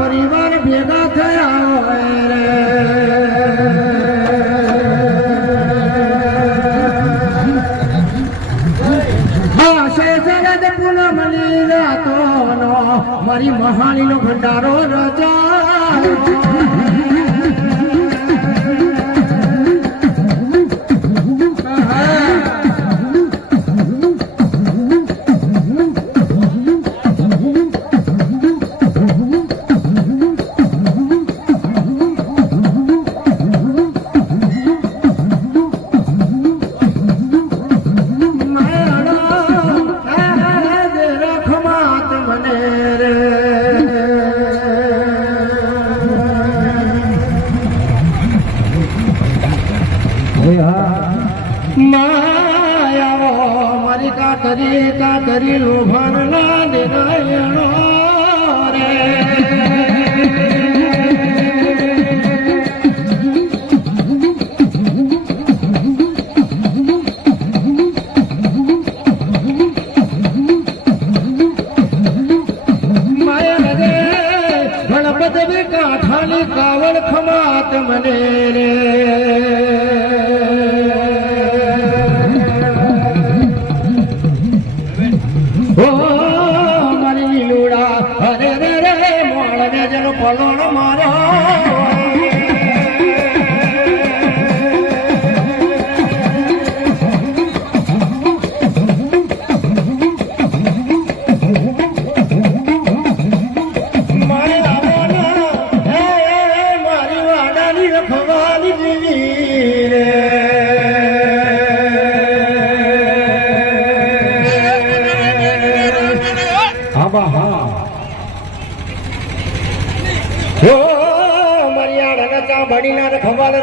પરિવાર ભેગા થયા હોય રે પૂનમની રાતો નો મારી મહાણી નો ભંડારો રજા મારી કાતરી લોભાણ ના દેરાયણો રે માયા રે ગણપત કાઠાની કાવડ ખમાત મને રે પલોણ મારો મારી વાડાની રખવાલી દીવી રે હા હા મરિયાળા ચા બડીના ખવાલે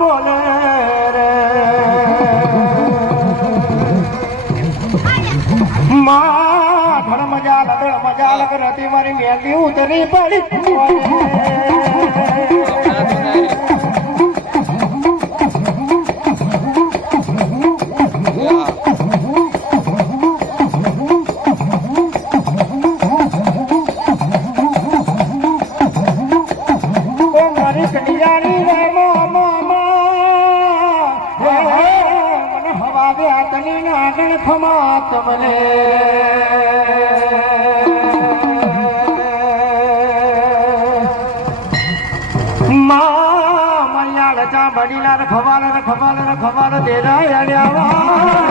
બોલે રે માં ઘર મજા લગતી મારી મેલી ઉતરી પડી ખમાત મને મરિયાળ ચા બડીલા ખવાલ દેરાયા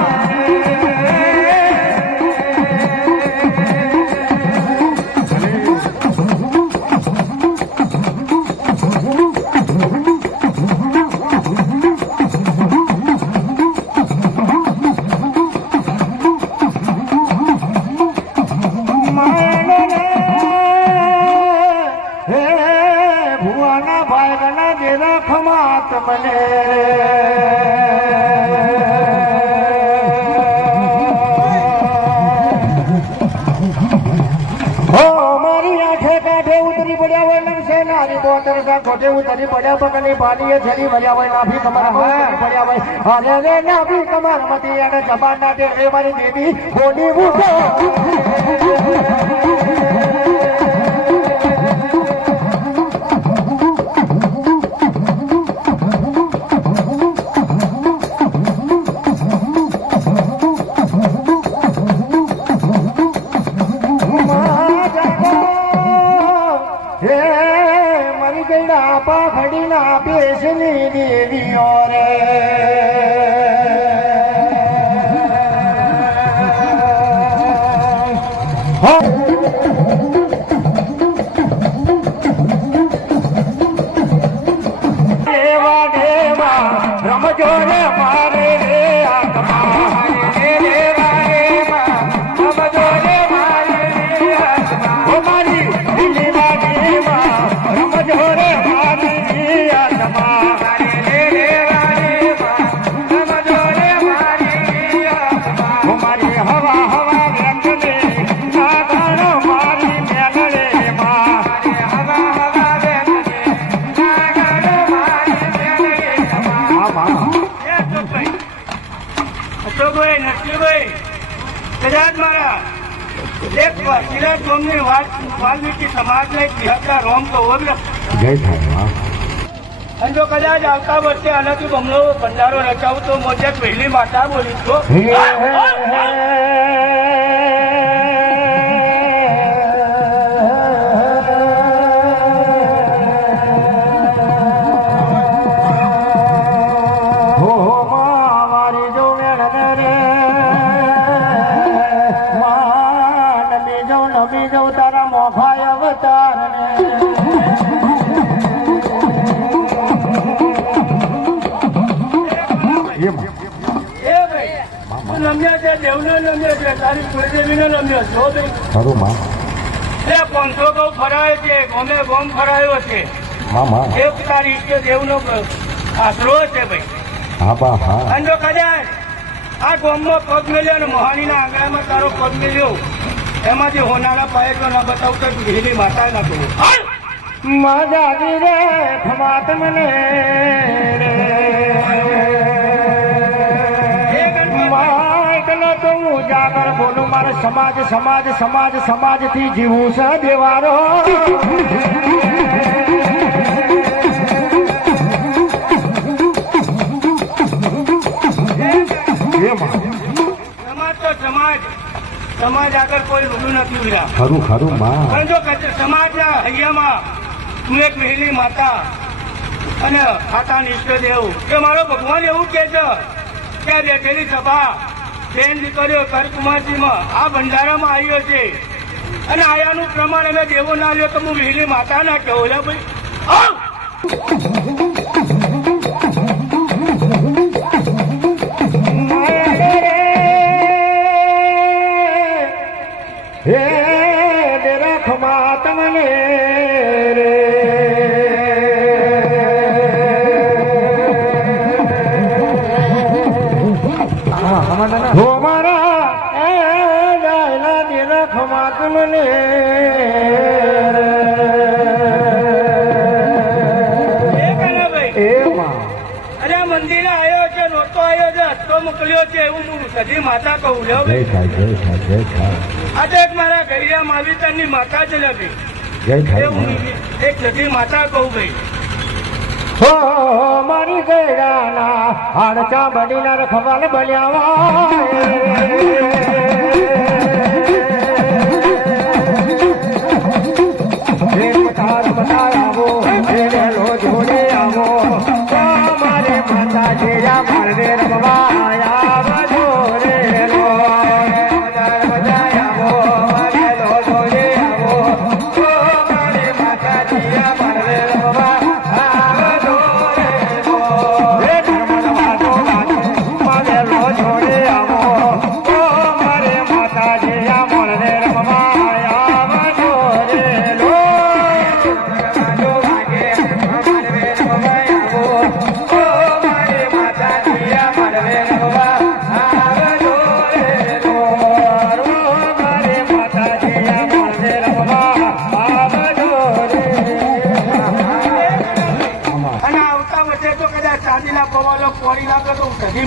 ખમાત મને મારી આંખે કાંઠે ઉતરી પડ્યા હોય લમશે નાની બોતર કોઠે ઉતરી પડ્યા પગની પાલીએ છેડી ભર્યા હોય નાભી કમર પડ્યા હોય અરે રે નાભી કમર મતી અને જબાન ના ટેરે મારી દેવી બોડી મૂકો દેવા દેવા રમજો રે મારે રે આત્મા દેવા દેવા રમજો રે મારે રે આત્મા ઓ મારી દેવા દેવા રમજો રે મારે રે આત્મા દેવા દેવા રમજો રે મારે રે આત્મા ઓ મારી હવા હવા વેકને આગળ મારી મેલડે માં હવા હવા વેકને આગળ મારી મેલડે અશોકભાઈ નરસિંહભાઈ કદાચ મારા એક સિરાજ રોમની વાલ્મીકી સમાજને એક બિહારના રોમ કહો જય થાય અને જો કદાચ આવતા વર્ષે આનાથી બમણો ભંડારો રચાવું તો મોજે પહેલી માતા બોલી છો તારા મોફાય અવતાર નમ્યા છે દેવને નમ્યો છે તારી કુળદેવીને નમ્યો છો ભાઈ 500 ગૌ ફરાય છે ગોમે ગોમ ફરાયો છે એક તારી ઈષ્ટ દેવનો આશરો છે ભાઈ અને જો કદાચ આ ગોમમાં પગ મેલ્યો અને મોહાણીના આંગણામાં તારો પગ મેલ્યો એમાંથી હોનારા પાયે તો ના બતાવતો ભીલી માતા ના કહું મજાજી રે ખમાત મને એકલો તો હું જાગર બોલું મારે સમાજ સમાજ સમાજ સમાજ થી જીવું છે દેવારો સમાજ તો સમાજ આગળ કોઈ રૂડું નથી ઉડ્યા ખરું ખરું પણ જો સમાજના હૈયામાં તું એક વહેલી માતા અને ખાતા ઈષ્ટદેવ કે મારો ભગવાન એવું કે છે કે બેઠેલી સભા બેન દીકરીઓ કરકુમારજીમાં આ ભંડારામાં આવ્યો છે અને આયાનું પ્રમાણ અમે દેવો ના લ્યો તો હું વહેલી માતા ના કહું લે ભાઈ હે દેરા ખમાત મને રે હો મારા એ ડાયલા દેરા ખમાત મને અરે મંદિરે આવ્યો છે નહોતો આવ્યો છે હસ્તો મોકલ્યો છે એવું હું સજી માતા કહું લ્યો આજે એક મારા ગરિયા માવિતરની માતા છે ને ભાઈ એક સજી માતા કહું ભાઈ હો મારી ગેડાના હાડચા બડીના રખવાલ બલ્યાવા આવો જોડે આવો મારે માતા જેરા મારે રમવા આયા જોડે લો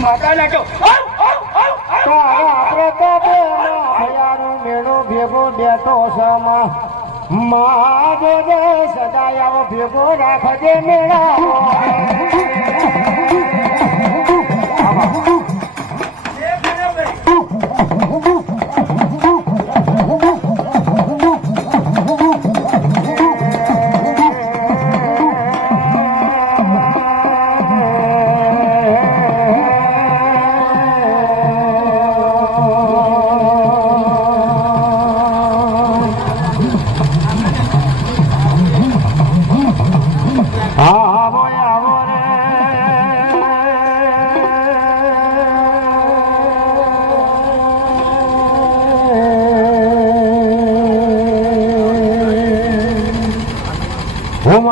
માતા ના કહો આપણે તો ભયારો મેળો ભેગો બેઠો સમા મા જોજે સદાય આવો ભેગો રાખજે મેળા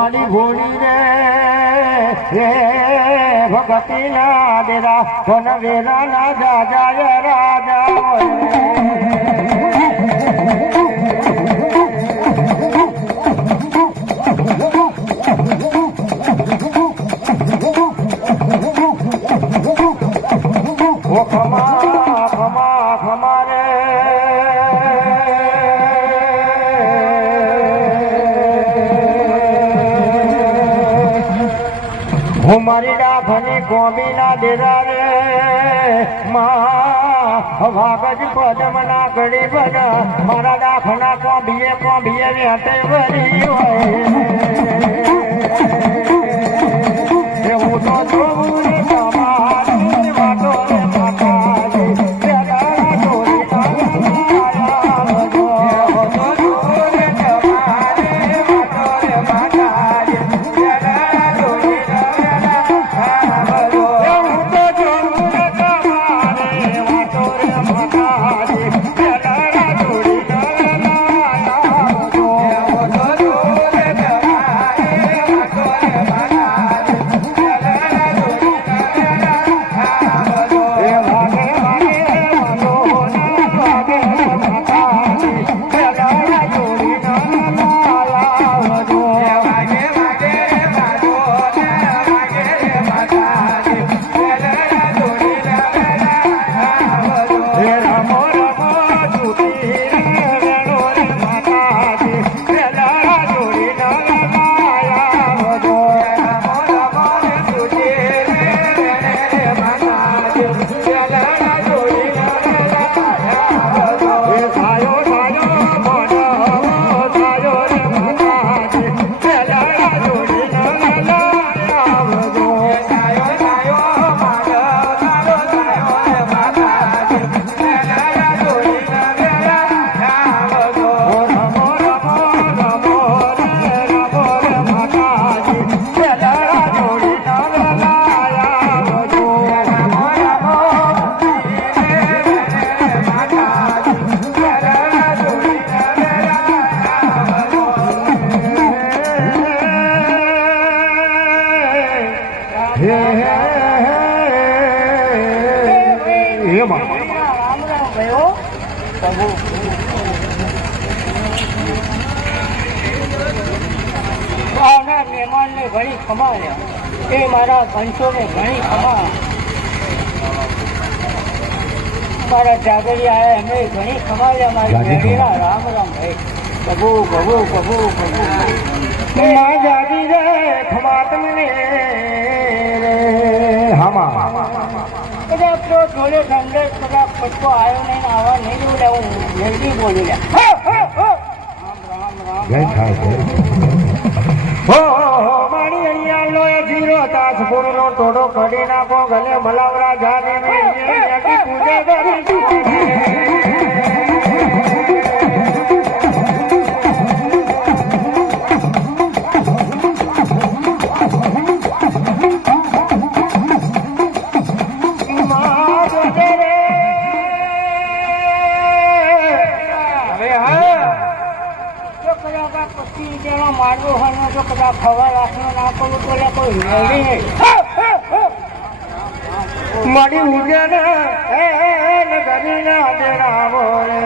મારી ઘોડી રે ભગતી ના દેરા કોન વેરા ના જાજા રાજા ઓ ખમા ખમા ખમા રે હું મારી ડાખની કોબી ના દેરા રે વાગજ પદમ ના ગળી બના મારા ડાખના કોબીએ વેટે વરી હોય હું તો જોવું રે તમારી વાતો રે માતાજી પેલા જોડી મહેમાનને ઘણી ખમાયા એ મારા પંચોને ઘણી ખમા મારા જાગરિયા એમને ઘણી ખમાયા મારી મેળીના રામ રામ ભાઈ પ્રભુ પ્રભુ પ્રભુ પ્રભુ માં જાગી રે ખમા તમને હામા કદાચ તો જોડે ઠંડે કદાચ પટકો આવ્યો નહીં આવા નહીં જોડે હું જલ્દી બોલી લ્યા રામ રામ મારી અહીંયા લો જીરો તાસ પૂરનો ટોડો કડી નાખો ગલે મલાવરા જાને પૂજા મારવો હોય જો કદાચ ખવા રાખનો ના કરું તો કોઈ મેળી નહીં મારી ઉજન કરી ના દેરાવો રે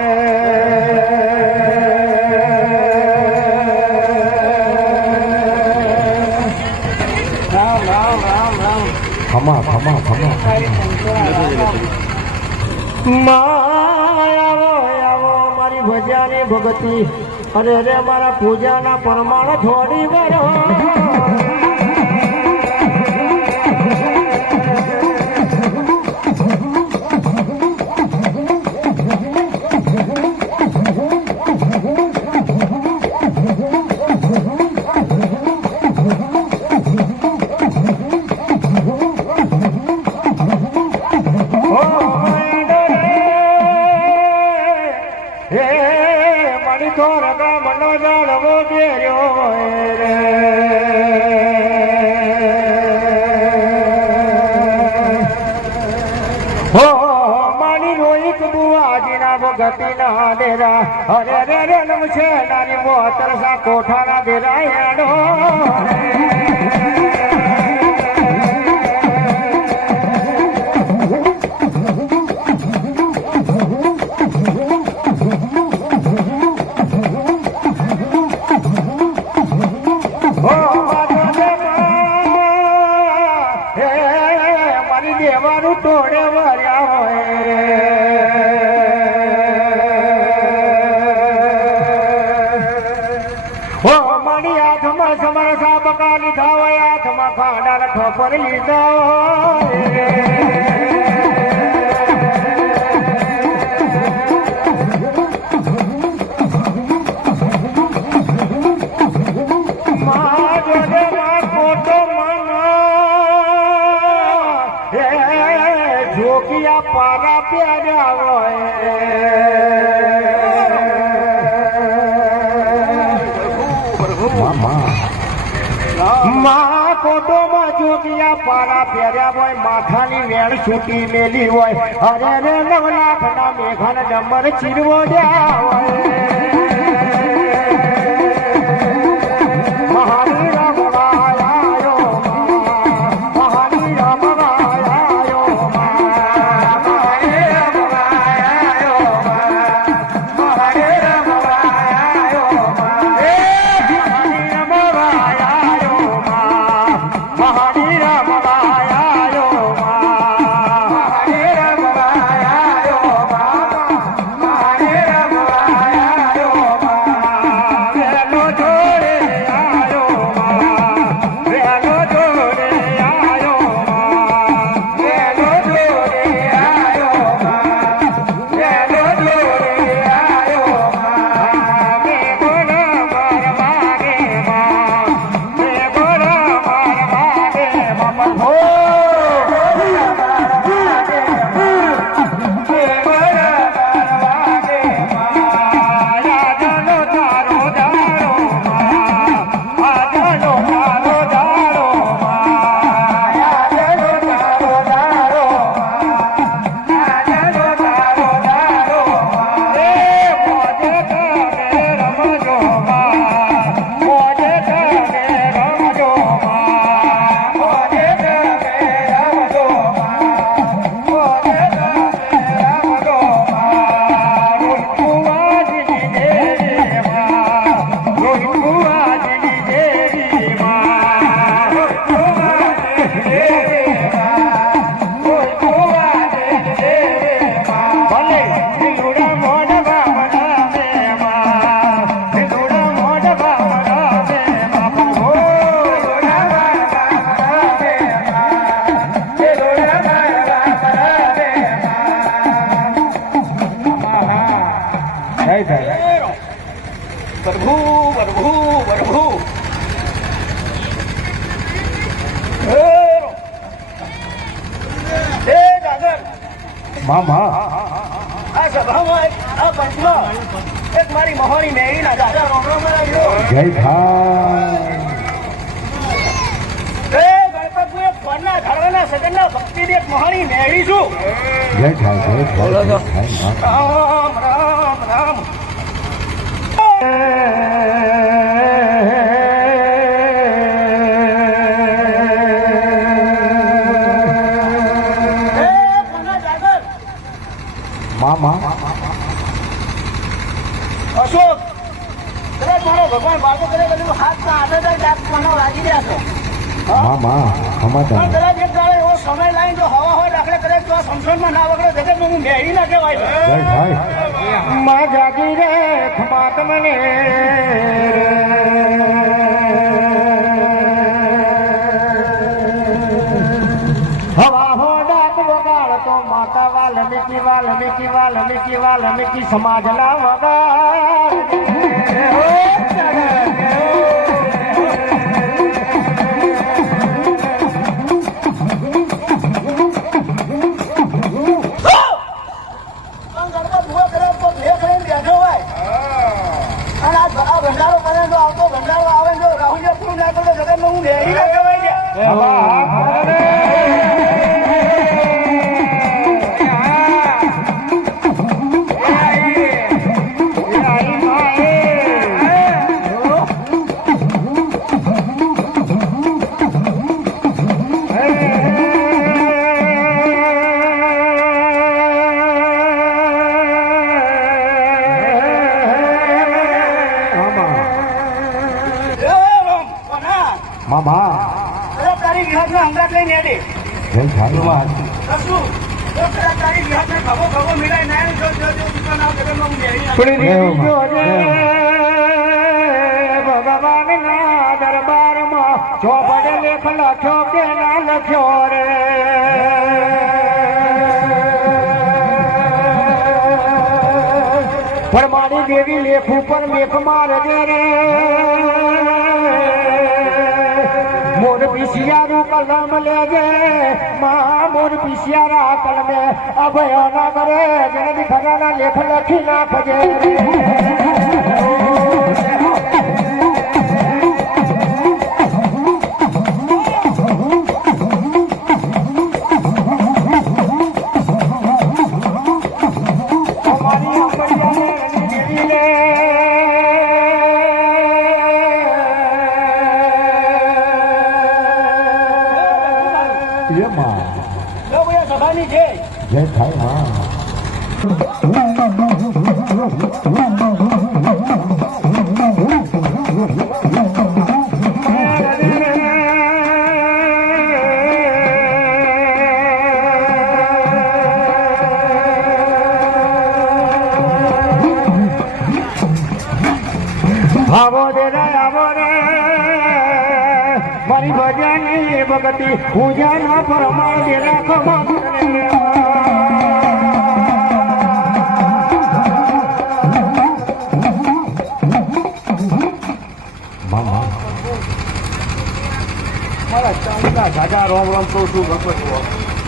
રામ રામ રામ રામ ખમા ખમા ખમા આવો આવો મારી ભજાની ભગતી અરે રે મારા પૂજાના પરમાણ થોડી વરો મતી ના દેરા અરે રે રે નમશે નારી મોતર સા કોઠાના દેરા યાડો દેવાનું ટોળે વર્યા હોય ઓ મારી હાથમાં સમરસા બકા લીધા હોય હાથમાં ખાંડા ઠોપર લીધા જોગિયા પારા પ્યારા હોય મા કોટોમાં જોગિયા પારા પ્યાર્યા હોય માથાની વેણ છૂટી મેલી હોય અરે રે 9 લાખના મેઘાન ડમર ચીરવો જ્યાં હોય મહાવીર પ્રભુ પ્રભુ પ્રભુ મામા આ સભામાં આ પંચમાં એક મારી મહોણી મેળીના દાદા રોમરો મરાયો જય ભાઈ ગણપતને ફોનના ઘરવાના સગનના ભક્તિની એક મહોણી મેળી છું જય ભાઈ રામ રામ રામ મામા અશોક કદાચ મારો ભગવાન બાળકો કરે બધું હાથમાં આદત મને લાગી રહ્યા છે મામા સમાધાન કદાચ એક દાડો એવો સમય લાવીને જો હવા હોય દાખલે કદાચ તો સંસદમાં ના વગડે જગતમાં હું મેળી ના કહેવાય જય ભાઈ માં જાગી રે ખમાત મને હવા હો ડાક વગાડતો માતા વાલ્મીકી વાલ્મીકી વાલ્મીકી વાલ્મીકી સમાજના વગાડ ભંડારો કરે તો આવતો ભંડારો આવે જો રાહુલ પૂરું ના કરો જગત હું મેળી ના કહેવાય છે મામા અરે તારી વિહારમાં હંગાત લઈને હેડે જય થાય કશું તારી વિહારમાં ખભો ખભો મિલાય ના જો દુકાન આવ જગતમાં હું બેહી ભગવાનના દરબારમાં ચોપડે લેખ લખ્યો કે ના લખ્યો રે પણ મારી દેવી લેખ ઉપર લેખ મારજે રે મોર પિશિયારું કલમ લેજે મા મોર પિશિયારા કલમે અભય ના કરે જેને ખરાના લેખ લખી નાખજે સભાની છે જય થાય માં આવો રે આવો રે મારી ભજની ભગતી પૂજાના પરમાણ રાખો મારા ચાંદના જાજા રોમ રોમ તો શું ભગવત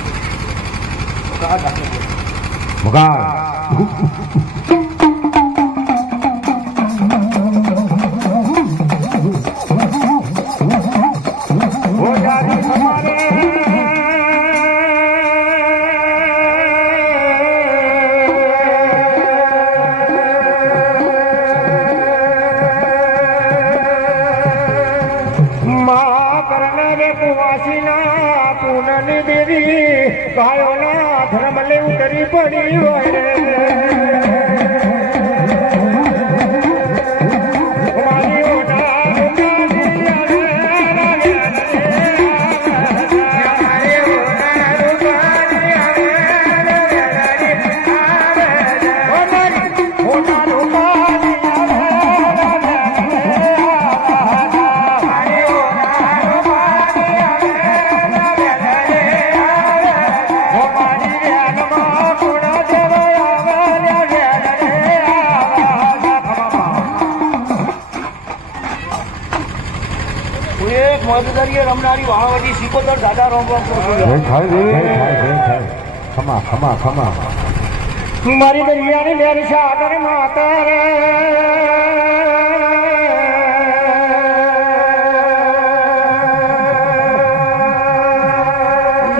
ગાયોના ધર્મ લે ઉતરી પડી હોય રે રમનારી વાળાવાડી સિકોતર દાદા રોમ રોમ ખમા ખમા ખમા મારી દરિયાની લેર સાગર માતા રે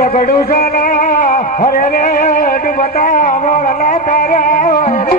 બડું સાલા હરે રે ડૂબતા મોળલા તારા રે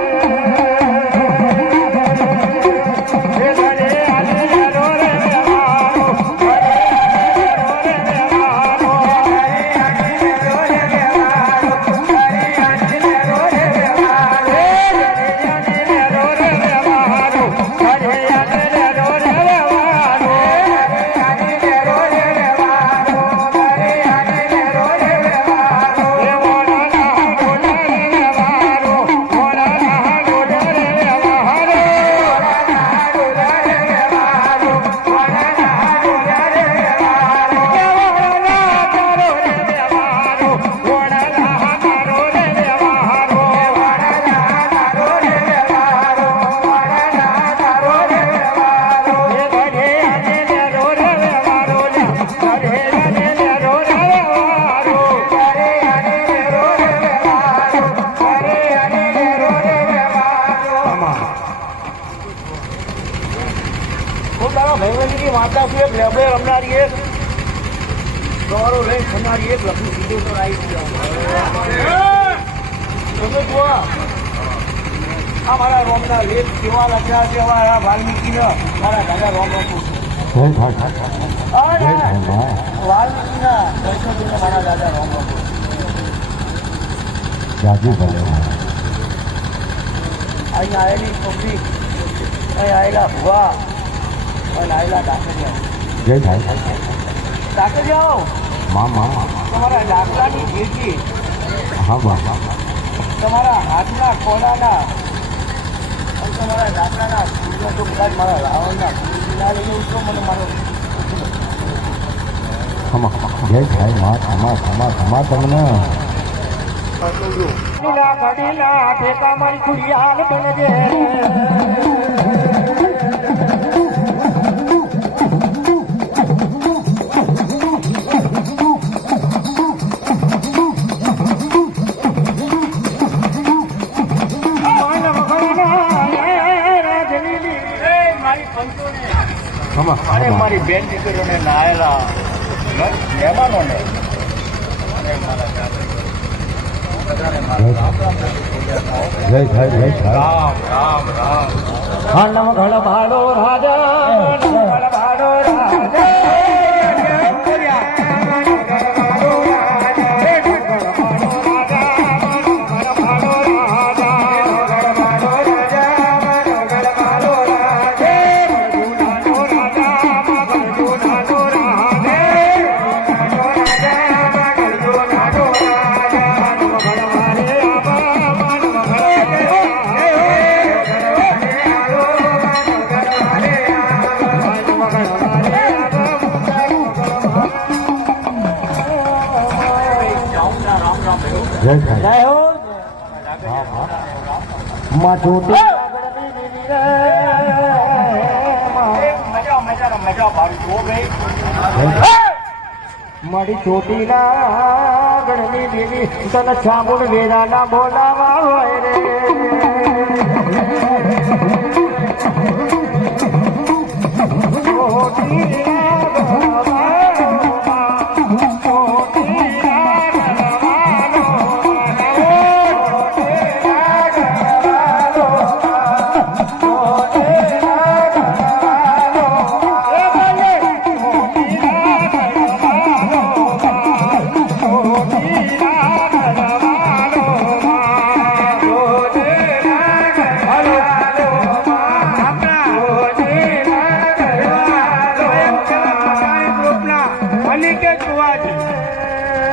માતા છે લેબડે રમનારી એક દોરો લઈ ખનારી એક લખું સીધું તો આવી તમે જુઓ આ મારા રોમના લેખ કેવા લખ્યા છે આ વાલ્મીકીના મારા દાદા રોમ વાલ્મીકીના વૈષ્ણવજીના મારા દાદા રોમ અહીં આવેલી પબ્લિક અહીં આવેલા ભુવા અને આવેલા દાખલિયા જય થાય સાથે જાઓ માં માં તમારા લાકડાની ભેટી હા બા તમારા હાથના કોલાના અને તમારા લાકડાના ફૂલનો તો કદાચ મારા રાવણના ફૂલના લઈને ઉતરો મને મારો ખમા જય થાય માં ખમા ખમા ખમા તમને ઘડીલા ઘડીલા ઠેકા મારી ખુડિયાલ બનજે અને મારી બેન દીકરીઓને નાયેલા મહેમાનોને જય થાય જય થાય રામ રામ રામ નમ ઘડ ભાડો રાજા નમ ઘડ ભાડો રાજા જય થાય જય હો માં ચોટી મજા ભાવી જુઓ ભાઈ મારી ચોટીલા ગણની દેવી તને છામુડ વેરાના બોલાવા હોય રે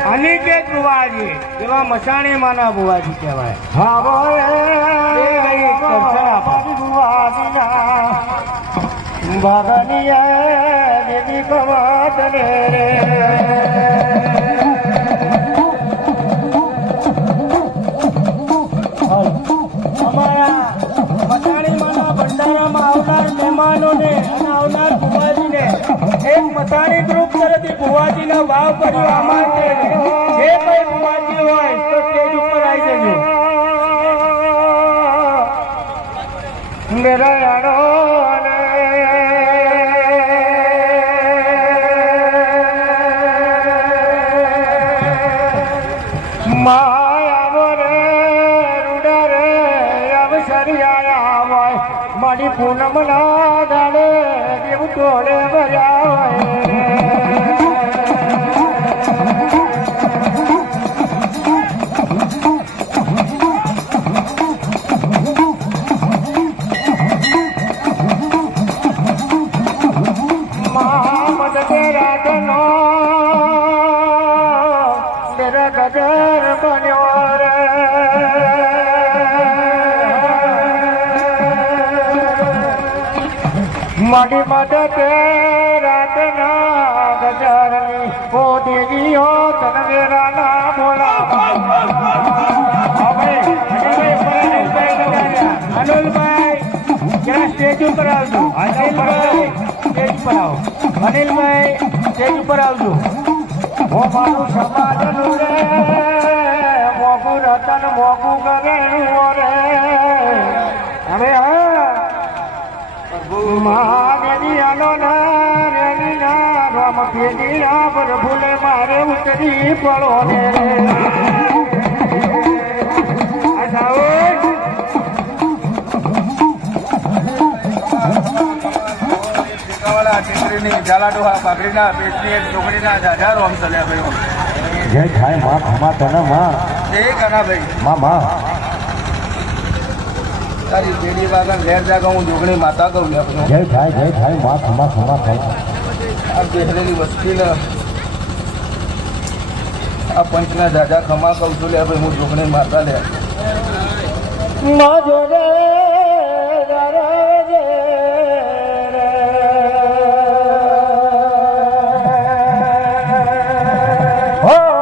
અનિકેત બુવાજી એવા મસાણી માના બુવાજી કહેવાય હા બોલે ભગનિયા દેવી કવાત રે અમારા મસાણી માના ભંડારામાં આવનાર મહેમાનોને અને આવનાર બુવાજીને એક મસાણી ગ્રુપ તરફથી બુવાજીનો ભાવ કર્યો આમાં જે કોઈ બુવાજી હોય તો સ્ટેજ ઉપર આવી જજો મેરા યારો માયા રે રૂડા રે અવસરિયા હોય મારી પૂનમ ના દાડે દેવ ટોળે ભર્યા હોય ગજર બન્યો રે મારી મદદ રાતના ગજરની ઓ દેવીઓ તનવેરા ના બોલા અનિલભાઈ જરા સ્ટેજ ઉપર આવજો અનિલભાઈ સ્ટેજ ઉપર આવો અનિલભાઈ સ્ટેજ ઉપર આવજો ઓ મારું સમાજનું રે મોગું રતન મોગું ગગેનું રે હવે મહાદેવી આનો રેની ના રામ પેલી ના ભૂલે મારે ઉતરી પડો ને ઝાલાડોહા પાઘડીના પેટની એક ચોકડીના હજારો આમ ચલ્યા ભાઈ જય થાય માં ખમા તને માં એ કનાભાઈ માં તારી પેલી વાગણ લેર જાગા હું જોગણી માતા કહું જય થાય માં ખમા ખમા થાય આ બેહરેલી વસ્તીને આ પંચના દાદા ખમા કહું છું લે ભાઈ હું જોગણે મારતા લે ના જોડે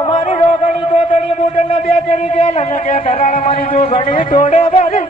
મારી રોગણી તો તળી બુટ ને બે ચરી ગયા ને કે ધરાણ મારી જોગણી ટોડે બારી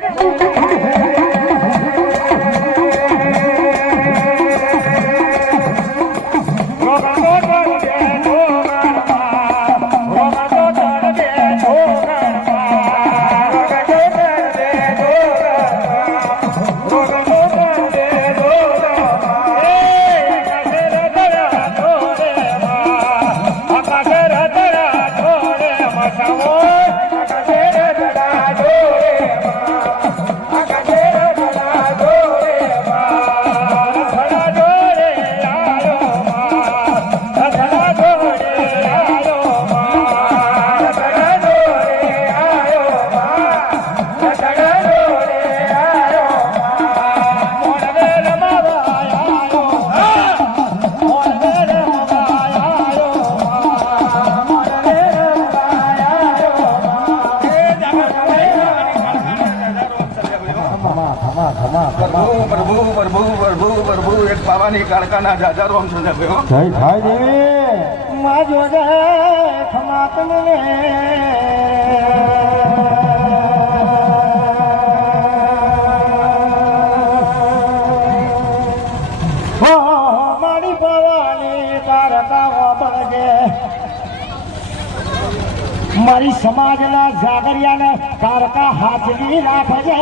પ્રભુ પ્રભુ પ્રભુ પ્રભુ એક બાવાની કાળકાના દાદા રોમ છે ભાઈ જય થાય દેવી માં જોડે ખમા તમને મારી ભવાની તારકા બળજે મારી સમાજના જાગરિયાને તારકા હાથની રાખજે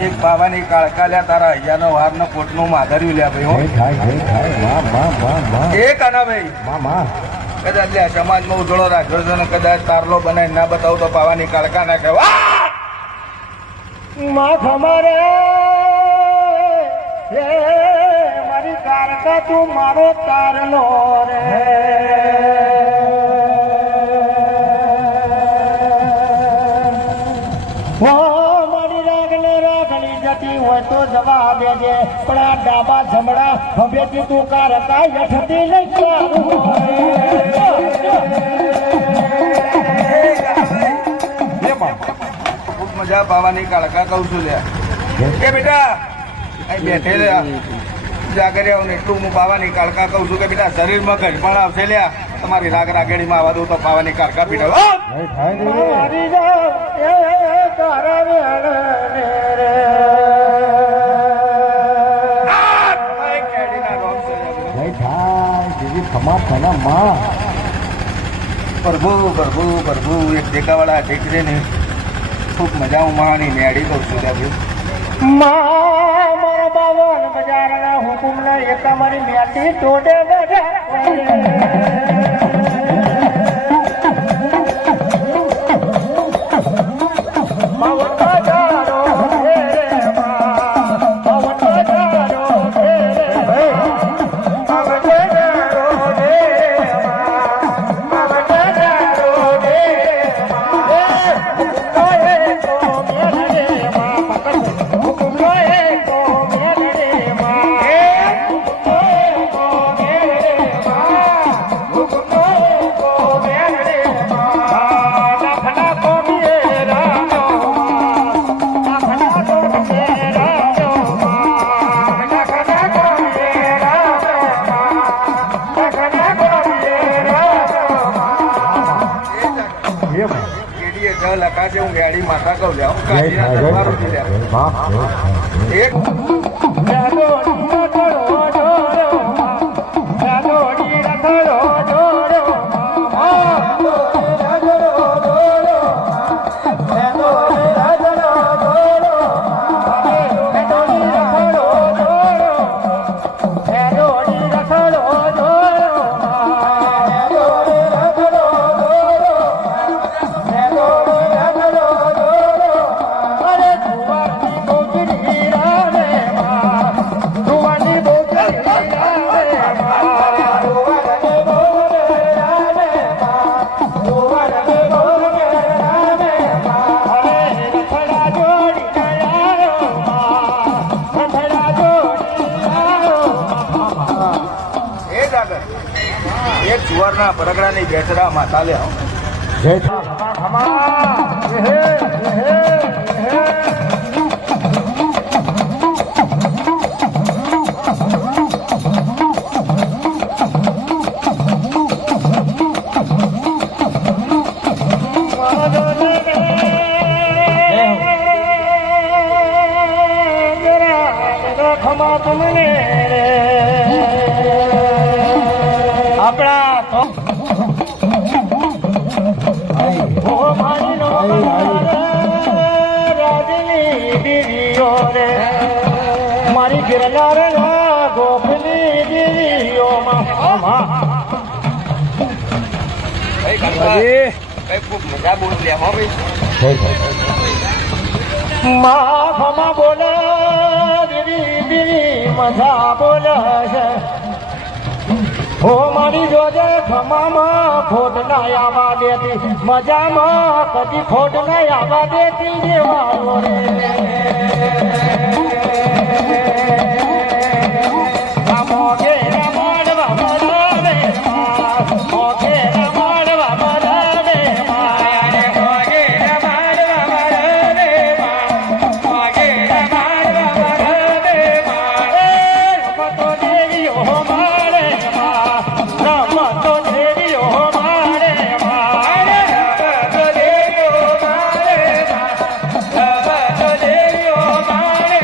એક બાવાની કાળકા લ્યા તારા અહીંયાનો વાર નો કોટ નું માધર્યું લ્યા ભાઈ એ કાના ભાઈ કદાચ લ્યા સમાજમાં ઉજળો રાખ્યો છે ને કદાચ તારલો બનાવી ના બતાવું તો પાવાની કાળકા ના કહેવા માં ખમારે મારી કારકા તું મારો તારલો રે મારી રાગણી જતી હોય તો જવા દેજે પણ આ ડાબા જમણા હવેથી તું કારકા યઠતી લઈ ખૂબ મજા પાવાની કાળકા કહું છું લ્યા એ બેટા અહીં બેઠે જાગર્યા ને એટલું હું પાવાની કાળકા કહું છું કે બેટા શરીરમાં ઘર પણ આવશે લ્યા તમારી રાગ રાગેડીમાં આવવા દઉં તો પાવાની કાળકા પીઠો પ્રભુ પ્રભુ પ્રભુ એક દેખાવાળા ઠેકરે ને ખૂબ મજા હું માની નેડી કહું છું ત્યાં મારા બાવન બજારના હુકુમ ને એક મારી મેટી ટોડે લખાશે હું ગાડી માથા કહું લ્યા એક તું સુવરના પરગડાની બેઠરા માતા લે આવો. જય ખમા ખમા હે હે ખમા તમને આપણા મારી ગિરનાર ગોપની દીવીઓમાં ખૂબ મજા બોલ લે હો ભાઈ. મા બોલે દીવી દીવી મજા બોલે છે હો મારી જોજે ખમામાં ખોટ ના આવવા દેતી મજામાં કદી ખોટ ના આવવા દેતી દેવાળો રે મોગે રમાડવા મરાવે મોગે રમાડવા મરાવે મોગે રમાડવા મરાવે મોગે રમાડવા મરાવે રમતો દેવીઓ મારે રમતો દેવીઓ મારે રમતો દેવીઓ મારે રમતો દેવીઓ મારે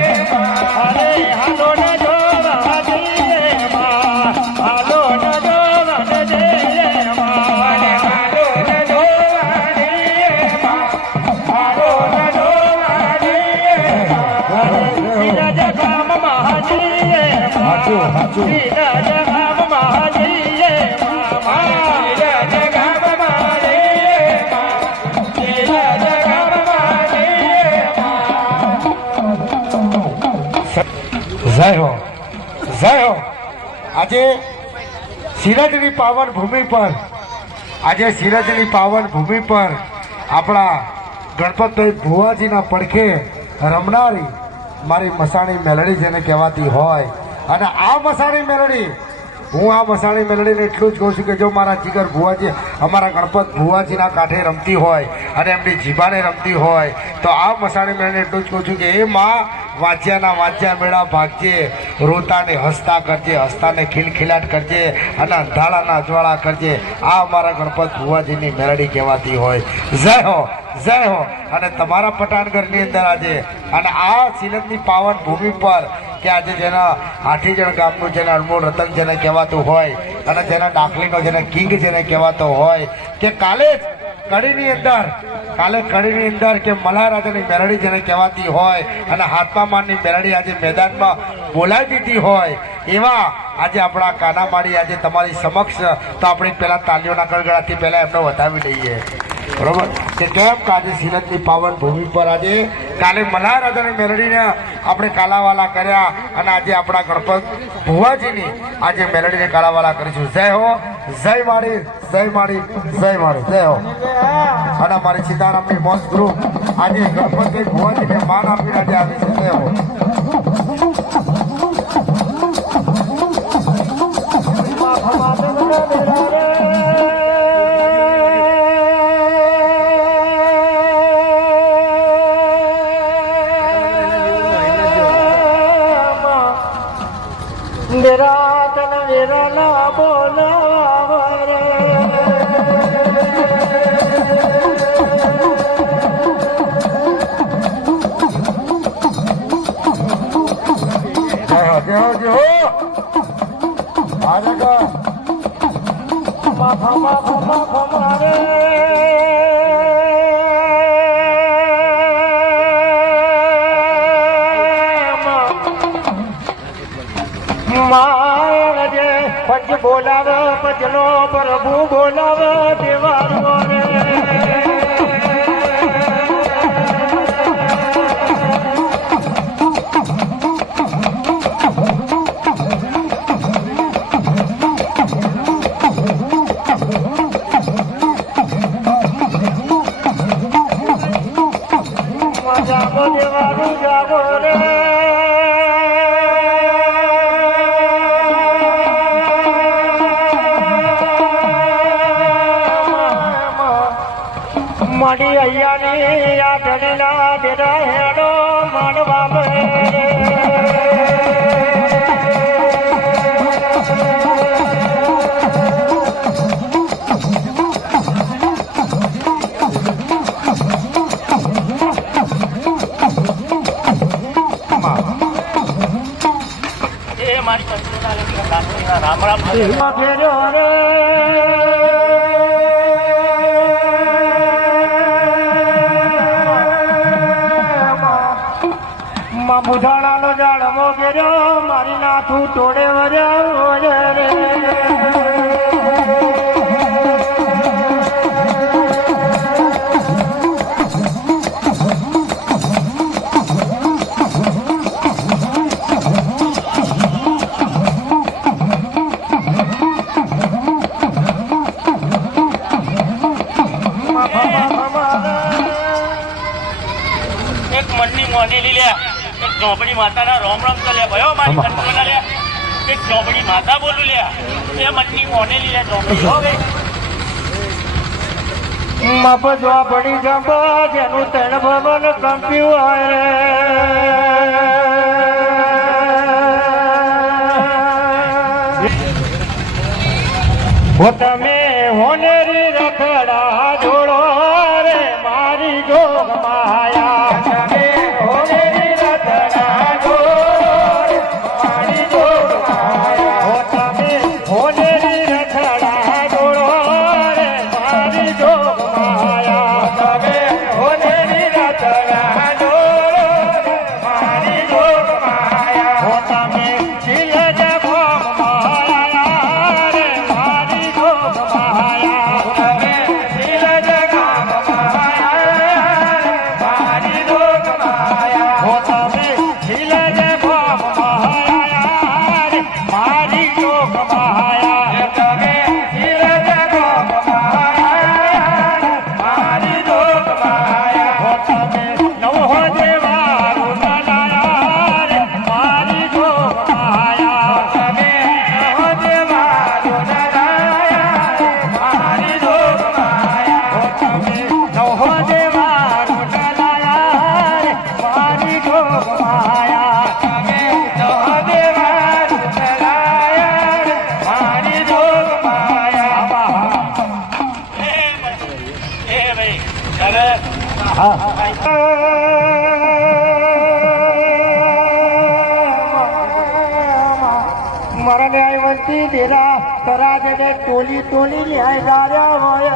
અરે હાલો ન જોવા દઈએ હાલો ન જોવા દઈએ હાલો ન જોવા દઈએ હાલો ન જોવા દઈએ ધીરજ ગામમાં જઈએ ધીરજ ગામમાં જઈએ ધીરજ ગામમાં જઈએ ધીરજ ગામમાં જઈએ જય હો જય હો. આજે સિરજની પાવન ભૂમિ પર આપણા ગણપતભાઈ ભુવાજીના પડખે રમનારી મારી મસાણી મેલડી જેને કહેવાતી હોય અને આ મસાણી મેલડી હું આ મસાણી મેલડીને એટલું જ કહું છું કે જો મારા જીગર ભુવાજી અમારા ગણપત ભુવાજીના કાંઠે રમતી હોય અને એમની જીભાને રમતી હોય તો આ મસાણી મેળને એટલું જ કહું છું કે એ માં વાજ્યાના વાજ્યા મેળા ભાગજે રોતાને હસતા કરજે હસતાને ખિલખિલાટ કરજે અને અંધાળાના અજવાળા કરજે આ અમારા ગણપત ભુવાજીની મેળડી કહેવાતી હોય. જય હો જય હો. અને તમારા પટાણગઢની અંદર આજે અને આ સિલજની પાવન ભૂમિ પર કે આજે જેના આઠીજણ ગામનું જેને અનમોલ રતન જેને કહેવાતું હોય અને જેના ડાકલીનો જેને કિંગ જેને કહેવાતો હોય કે કાલે કડીની અંદર કે મલ્હારાજાની મેલડી જેને કહેવાતી હોય અને હાથમા માનની મેલડી આજે મેદાનમાં બોલાવી દીધી હોય એવા આજે આપણા કાનામાડી આજે તમારી સમક્ષ તો આપણે પહેલાં તાલીઓના ગળગળાથી પહેલાં એમને વધાવી દઈએ બરોબર કે કેમ કે આજે સિલજની પાવન ભૂમિ પર આજે કાલે મલ્હારાજાની મેલડીને આપણે કાલાવાલા કર્યા અને આજે આપણા ગણપત ભુવાજીની આજે મેલડીને કાલાવાલા કરીશું. જય હો જય માડી જય માડી જય માડી જય હો. અને અમારી સીતારામની મોજ ગ્રુપ આજે ગણપતભાઈ ભુવાજીને માન આપીને આજે આવી છે. જય હો. નિરાતન વિરલા બોલાવર જય હો આજે મારે મારે પંચ બોલાવ પંચનો પ્રભુ બોલાવ દેવાનો રે જાગો દેવાનું જાગો રે માડી અહીંયાની આ ધણીના બેડા હેડો માનવા રામ રામ બુધાણાનો જાડવો ગેર્યો મારી નાથું ટોળે વર્યા રે એક મનની મોનેલી લ્યા એક ચોપડી માતાના રોમ રોમ તો લે ભયો મારી કંટ્રોલના લ્યા એક ચોપડી માતા બોલું લ્યા એ મનની મોનેલી લે ચોપડી હો ભાઈ મપ ચોપડી જંબા જેનું તણ ભવન કંપ્યું હોય રે તમે હોનેરી રખડા જોડો રે મારી જોગ માયા તમે હોનેરી રખડા જોડો રે મારી જોગ માયા તમે હોનેરી રખડા જોડો રે મારી જોગ માયા તમે હોનેરી રખડા જોડો રે મારી જોગ માયા તમે દિલ જગમ માયા રે મારી જોગ માયા તમે દિલ જગમ માયા મારી જોગ માયા તમે દિલ જગમ માયા રે મારી જોગ માયા તમે દિલ જગમ માયા મારી જોગ માયા તમે નવો દેવારું નલાયા રે મારી જોગ માયા તમે નવો દેવારું નલાયા રે મારી જોગ માયા તમે નવો દેવારું નલાયા રે મારી જોગ માયા તમે નવો દેવારું નલાયા રે મારી જોગ માયા એ ભાઈ ચાલે મારા ન્યાયવંતી દેરા કરાજ ને ટોલી ટોલી ન્યાય દાર્યા હોય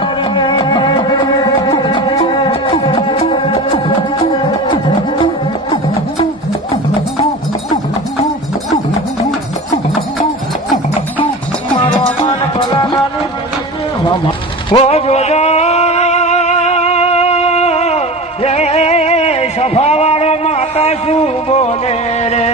મારો મન ભલાની હો જોજા એ સભાવાળો માતા શું બોલે રે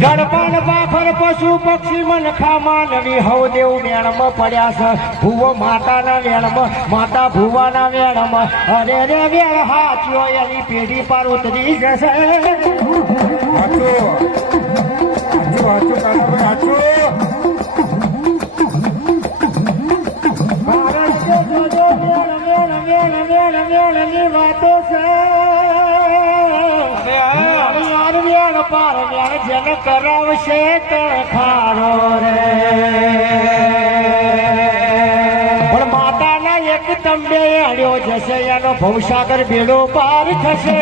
ગણપણ બાફર પશુ પક્ષી મન ખામા નવી હવ દેવ વેણમાં પડ્યા છે ભૂવો માતાના વેણમાં માતા ભૂવાના વેણમાં અરે રે વેણ હાચ્યો એની પેઢી પર ઉતરી જશે વાતો છે પાર જન કરાવશે ખારો રે પણ માતાના એક તંબે અડ્યો જશે એનો ભવસાગર બેડો પાર થશે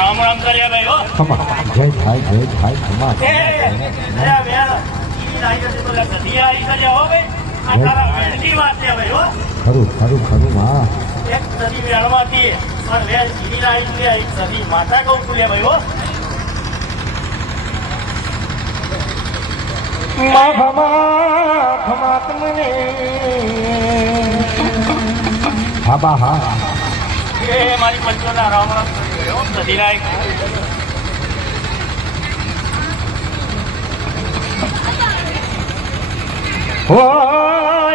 રામ રામ કર્યા ભાઈ હો જય થાય ખમા ખરું હા એક સદી વેણમાંથી પણ વેણ જીવી લાવી એક સદી માતા કહું છું લે ભાઈ હો માં ખમા ખમા તમને હા બા હા એ મારી પંચોના રામ રામ સધીરાય ઓ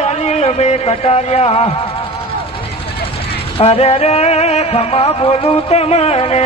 અનિલ બે કટારિયા અરે રે ખમા બોલું તમને